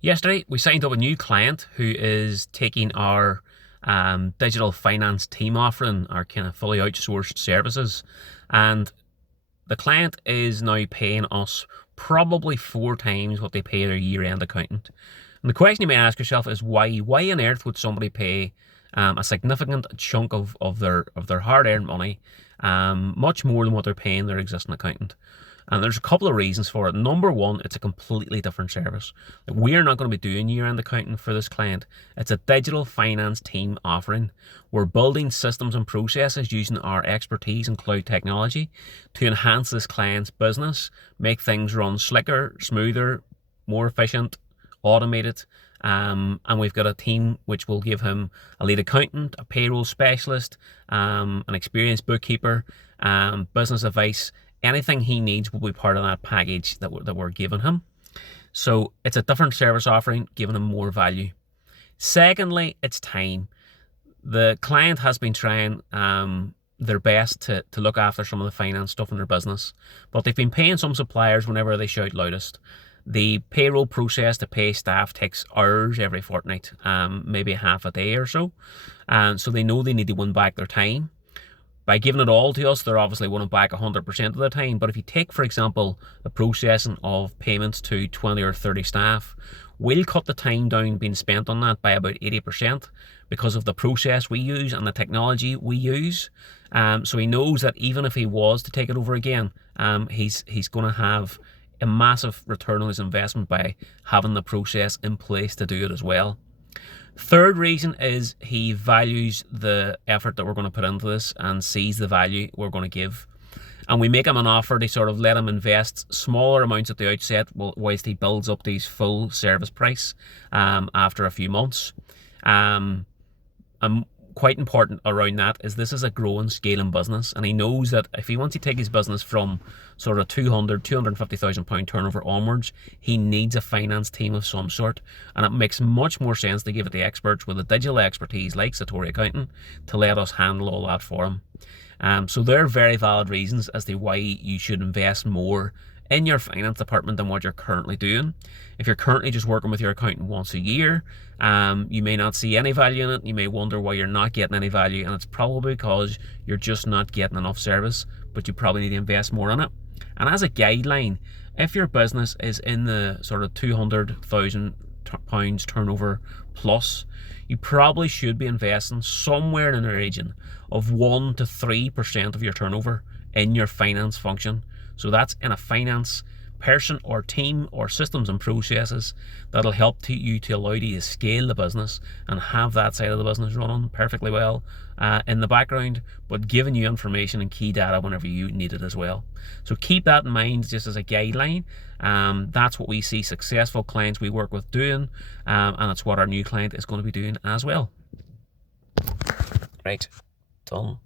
Yesterday, we signed up a new client who is taking our digital finance team offering, our kind of fully outsourced services. And the client is now paying us probably 4 times what they pay their year-end accountant. And the question you may ask yourself is why? Why on earth would somebody pay a significant chunk of their hard-earned money, much more than what they're paying their existing accountant? And there's a couple of reasons for it. Number one, it's a completely different service. Like, we are not going to be doing year-end accounting for this client. It's a digital finance team offering. We're building systems and processes using our expertise in cloud technology to enhance this client's business, make things run slicker, smoother, more efficient, automated. And we've got a team which will give him a lead accountant, a payroll specialist, an experienced bookkeeper, business advice. Anything he needs will be part of that package that we're giving him. So it's a different service offering, giving him more value. Secondly, it's time. The client has been trying their best to look after some of the finance stuff in their business, but they've been paying some suppliers whenever they shout loudest. The payroll process to pay staff takes hours every fortnight, maybe half a day or so. And so they know they need to win back their time. By giving it all to us, they're obviously winning back 100% of the time. But if you take, for example, the processing of payments to 20 or 30 staff, we'll cut the time down being spent on that by about 80% because of the process we use and the technology we use. So he knows that even if he was to take it over again, he's going to have a massive return on his investment by having the process in place to do it as well. Third reason is he values the effort that we're going to put into this and sees the value we're going to give. And we make him an offer to sort of let him invest smaller amounts at the outset whilst he builds up these full service price after a few months. And quite important around that is this is a growing, scaling business, and he knows that if he wants to take his business from sort of 250,000 pound turnover onwards, he needs a finance team of some sort, and it makes much more sense to give it to experts with a digital expertise like Satori Accounting to let us handle all that for him. So there are very valid reasons as to why you should invest more in your finance department than what you're currently doing. If you're currently just working with your accountant once a year, you may not see any value in it. You may wonder why you're not getting any value, and it's probably because you're just not getting enough service, but you probably need to invest more in it. And as a guideline, if your business is in the sort of 200,000 pounds turnover plus, you probably should be investing somewhere in the region of 1 to 3% of your turnover in your finance function. So that's in a finance person or team or systems and processes that'll help you to allow you to scale the business and have that side of the business running perfectly well in the background, but giving you information and key data whenever you need it as well. So keep that in mind just as a guideline. That's what we see successful clients we work with doing, and it's what our new client is going to be doing as well. Right, done.